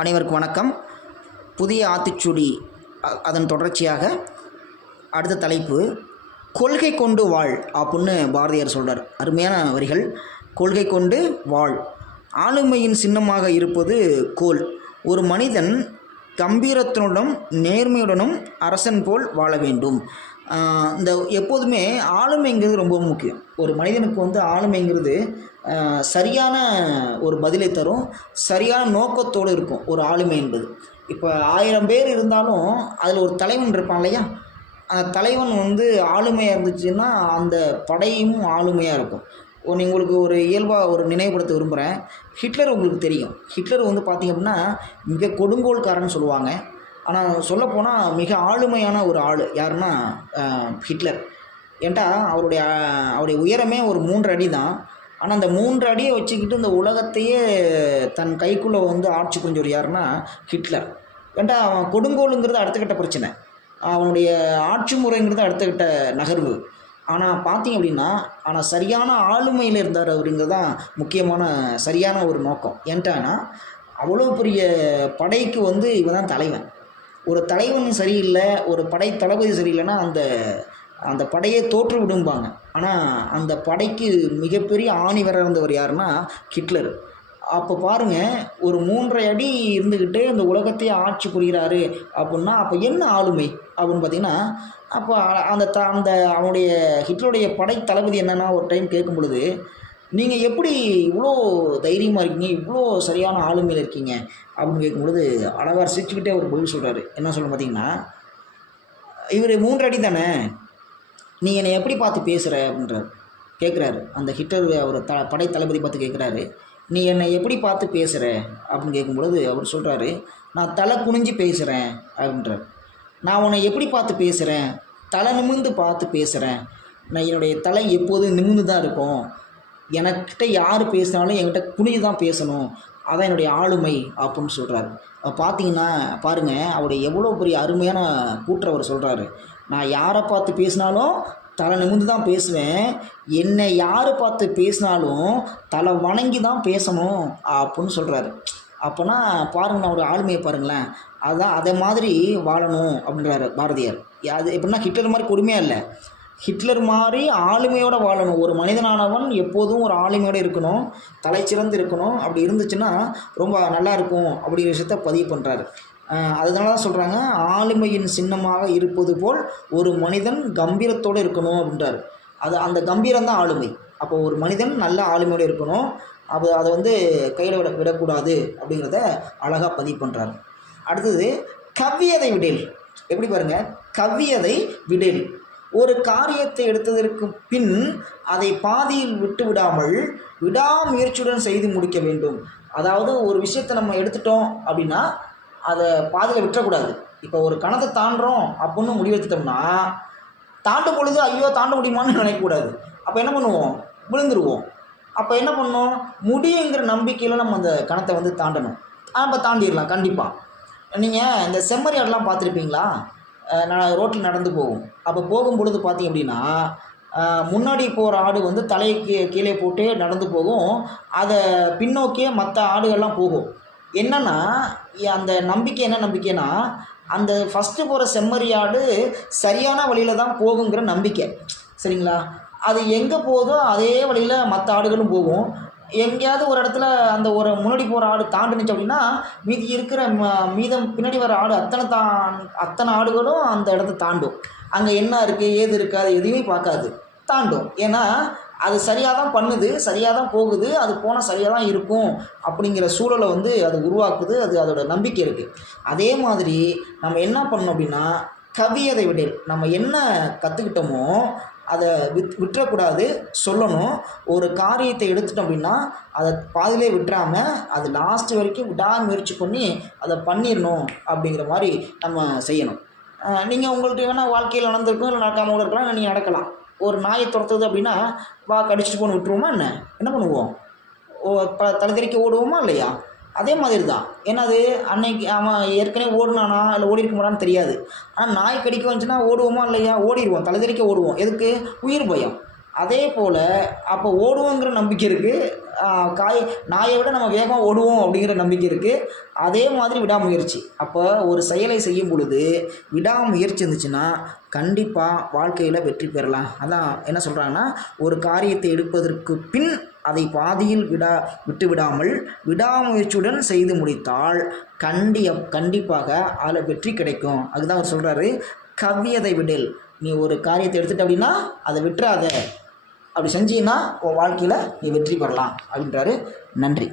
அனைவருக்கும் வணக்கம். புதிய ஆத்திச்சூடி அதன் தொடர்ச்சியாக அடுத்த தலைப்பு கொள்கை கொண்டு வாழ் அப்படின்னு பாரதியார் சொல்கிறார். அருமையான வரிகள். கொள்கை கொண்டு வாழ். ஆளுமையின் சின்னமாக இருப்பது கோல். ஒரு மனிதன் கம்பீரத்தினுடன் நேர்மையுடனும் அரசன் போல் வாழ வேண்டும். இந்த எப்போதுமே ஆளுமைங்கிறது ரொம்ப முக்கியம். ஒரு மனிதனுக்கு ஆளுமைங்கிறது சரியான ஒரு பதிலை தரும், சரியான நோக்கத்தோடு இருக்கும் ஒரு ஆளுமை என்பது. இப்போ 1000 பேர் இருந்தாலும் அதில் ஒரு தலைவன் இருப்பான் இல்லையா? அந்த தலைவன் ஆளுமையாக இருந்துச்சுன்னா அந்த படையும் ஆளுமையாக இருக்கும். உங்களுக்கு ஒரு இயல்பாக ஒரு நினைவுபடுத்த விரும்புகிறேன். ஹிட்லர் உங்களுக்கு தெரியும். ஹிட்லர் பார்த்திங்க அப்படின்னா மிக கொடுங்கோல்காரன்னு சொல்லுவாங்க. ஆனால் சொல்லப்போனால் மிக ஆளுமையான ஒரு ஆள் யாருன்னா ஹிட்லர். ஏன்டா அவருடைய உயரமே ஒரு 3 அடி தான். ஆனால் அந்த 3 அடியை வச்சுக்கிட்டு இந்த உலகத்தையே தன் கைக்குள்ளே ஆட்சி புரிஞ்சவர் யாருன்னா ஹிட்லர். ஏன்டா அவன் கொடுங்கோலுங்கிறது அடுத்தக்கட்ட பிரச்சனை, அவனுடைய ஆட்சி முறைங்கிறது அடுத்தக்கட்ட நகர்வு. ஆனால் பார்த்திங்க அப்படின்னா சரியான ஆளுமையில் இருந்தார் அவருங்கிறது தான் முக்கியமான சரியான ஒரு நோக்கம். ஏன்ட்டானா அவ்வளோ பெரிய படைக்கு இவன் தான் தலைவன். ஒரு தலைவன் சரியில்லை, ஒரு படை தளபதி சரியில்லைன்னா அந்த படையே தோற்று விடும்பாங்க. ஆனால் அந்த படைக்கு மிகப்பெரிய ஆணிவர இருந்தவர் யாருன்னா ஹிட்லர். அப்போ பாருங்கள், ஒரு 3.5 அடி இருந்துக்கிட்டு இந்த உலகத்தையே ஆட்சி புரிகிறாரு அப்படின்னா அப்போ என்ன ஆளுமை அப்படின்னு பார்த்தீங்கன்னா, அப்போ அந்த அவனுடைய ஹிட்லருடைய படை தளபதி என்னென்னா ஒரு டைம் கேட்கும் பொழுது, நீங்கள் எப்படி இவ்வளோ தைரியமாக இருக்கீங்க, இவ்வளோ சரியான ஆளுமையில் இருக்கீங்க அப்படின்னு கேட்கும்பொழுது அழகாக சிரிச்சுக்கிட்டே ஒரு பதில் சொல்கிறாரு. என்ன சொல்ல பார்த்தீங்கன்னா, இவர் 3 அடி தானே, நீ என்னை எப்படி பார்த்து பேசுகிற அப்படின்றார் கேட்குறாரு. அந்த ஹிட்லர் அவர் படை தளபதி பார்த்து கேட்குறாரு, நீ என்னை எப்படி பார்த்து பேசுகிற அப்படின்னு கேட்கும்பொழுது அவர் சொல்கிறாரு, நான் தலை குனிஞ்சு பேசுகிறேன் அப்படின்றார். நான் உன்னை எப்படி பார்த்து பேசுகிறேன், தலை நிமிர்ந்து பார்த்து பேசுகிறேன். நான் என்னுடைய தலை எப்போதும் நிமிர்ந்து தான் இருக்கும். எனக்கிட்ட யார் பேசினாலும் என்கிட்ட குனிஞ்சு தான் பேசணும், அதான் என்னுடைய ஆளுமை அப்படின்னு சொல்கிறாரு. பார்த்தீங்கன்னா பாருங்கள், அவருடைய எவ்வளோ பெரிய அருமையான கூற்று அவர் சொல்கிறாரு. நான் யாரை பார்த்து பேசினாலும் தலை நிமிர்ந்து தான் பேசுவேன், என்னை யாரை பார்த்து பேசினாலும் தலை வணங்கி தான் பேசணும் அப்படின்னு சொல்கிறாரு. அப்போனா பாருங்கள், அவருடைய ஆளுமையை பாருங்களேன். அதுதான் அதை மாதிரி வாழணும் அப்படின்றாரு பாரதியார். அது எப்படின்னா ஹிட்லர் மாதிரி கொடுமையாக இல்லை, ஹிட்லர் மாதிரி ஆளுமையோடு வாழணும். ஒரு மனிதனானவன் எப்போதும் ஒரு ஆளுமையோடு இருக்கணும், தலை சிறந்து இருக்கணும். அப்படி இருந்துச்சுன்னா ரொம்ப நல்லா இருக்கும் அப்படிங்கிற விஷயத்த பதிவு பண்ணுறாரு. அதனால தான் சொல்கிறாங்க, ஆளுமையின் சின்னமாக இருப்பது போல் ஒரு மனிதன் கம்பீரத்தோடு இருக்கணும் அப்படின்றார். அந்த கம்பீரம் தான் ஆளுமை. அப்போ ஒரு மனிதன் நல்ல ஆளுமையோடு இருக்கணும், அதை கையில் விடக்கூடாது அப்படிங்கிறத அழகாக பதிவு பண்ணுறாரு. அடுத்தது கவ்வியதை விடேல். எப்படி பாருங்கள், கவ்வியதை விடேல். ஒரு காரியத்தை எடுத்ததற்கு பின் அதை பாதியில் விட்டு விடாமல் விடாமுயற்சியுடன் செய்து முடிக்க வேண்டும். அதாவது ஒரு விஷயத்தை நம்ம எடுத்துட்டோம் அப்படின்னா அதை பாதியில் விட்டுறக்கூடாது. இப்போ ஒரு கணத்தை தாண்டுறோம் அப்படின்னு முடிவெடுத்துட்டோம்னா தாண்டும் பொழுது ஐயோ தாண்ட முடியுமான்னு நினைக்கக்கூடாது. அப்போ என்ன பண்ணுவோம், விழுந்துருவோம். அப்போ என்ன பண்ணணும், முடியுங்கிற நம்பிக்கையில் நம்ம அந்த கணத்தை தாண்டணும். அப்போ தாண்டிடலாம் கண்டிப்பாக. நீங்கள் இந்த செம்மறி ஆடெலாம் பார்த்துருப்பீங்களா? நான் ரோட்டில் நடந்து போகும். அப்போ போகும்பொழுது பார்த்திங்க அப்படின்னா முன்னாடி போகிற ஆடு தலைக்கு கீழே போட்டு நடந்து போகும், அதை பின்னோக்கியே மற்ற ஆடுகள்லாம் போகும். என்னென்னா அந்த நம்பிக்கை என்ன நம்பிக்கைன்னா, அந்த ஃபஸ்ட்டு போகிற செம்மறி ஆடு சரியான வழியில் தான் போகுங்கிற நம்பிக்கை. சரிங்களா? அது எங்கே போகுதோ அதே வழியில் மற்ற ஆடுகளும் போகும். எங்கேயாவது ஒரு இடத்துல அந்த ஒரு முன்னாடி போகிற ஆடு தாண்டுனுச்சு அப்படின்னா மீதி இருக்கிற மீதம் பின்னாடி வர ஆடு அத்தனை ஆடுகளும் அந்த இடத்த தாண்டும். அங்கே என்ன இருக்குது ஏது இருக்காது எதுவுமே பார்க்காது, தாண்டும். ஏன்னா அது சரியாக தான் பண்ணுது, சரியாக தான் போகுது, அது போனால் சரியாக தான் இருக்கும் அப்படிங்கிற சூழலை அது உருவாக்குது. அதோட நம்பிக்கை இருக்குது. அதே மாதிரி நம்ம என்ன பண்ணணும் அப்படின்னா, கவியதை விடேல். நம்ம என்ன கற்றுக்கிட்டோமோ அதை விட்டுறக்கூடாது, சொல்லணும். ஒரு காரியத்தை எடுத்துட்டோம் அப்படின்னா அதை பாதிலே விட்டுறாமல் அது லாஸ்ட் வரைக்கும் விடாமுயற்சி பண்ணி அதை பண்ணிடணும் அப்படிங்கிற மாதிரி நம்ம செய்யணும். நீங்கள் உங்களுக்கு வேணால் வாழ்க்கையில் நடந்திருக்கும், இல்லை நடக்காமல் கூட இருக்கலாம், இல்லை நீங்கள் நடக்கலாம். ஒரு நாயை துரத்துது அப்படின்னா கடிச்சிட்டு போன்னு விட்டுருவோமா என்ன பண்ணுவோம், தலை தெறிக்க ஓடுவோமா இல்லையா? அதே மாதிரி தான். ஏன்னா அது அன்னைக்கு அவன் ஏற்கனவே ஓடுனானா இல்லை ஓடி இருக்க மாட்டான்னு தெரியாது. ஆனால் நாய் கடிக்க வந்துச்சுன்னா ஓடுவோமா இல்லையா? ஓடிடுவோம், தலைதறிக்க ஓடுவோம். எதுக்கு? உயிர் பயம். அதே போல் அப்போ ஓடுவோங்கிற நம்பிக்கை இருக்குது, நாயை விட நம்ம வேகமாக ஓடுவோம் அப்படிங்கிற நம்பிக்கை இருக்குது. அதே மாதிரி விடாமுயற்சி. அப்போ ஒரு செயலை செய்யும் பொழுது விடாமுயற்சி இருந்துச்சுன்னா கண்டிப்பாக வாழ்க்கையில் வெற்றி பெறலாம். அதான் என்ன சொல்கிறாங்கன்னா, ஒரு காரியத்தை எடுப்பதற்கு பின் அதை பாதியில் விட்டு விடாமல் விடாமுயற்சியுடன் செய்து முடித்தால் கண்டிப்பாக அதில் வெற்றி கிடைக்கும். அதுதான் அவர் சொல்கிறாரு, கவ்வியதை விடல். நீ ஒரு காரியத்தை எடுத்துட்ட அப்படின்னா அதை விட்டுறாத, அப்படி செஞ்சீங்கன்னா உன் வாழ்க்கையில் நீ வெற்றி பெறலாம் அப்படின்றாரு. நன்றி.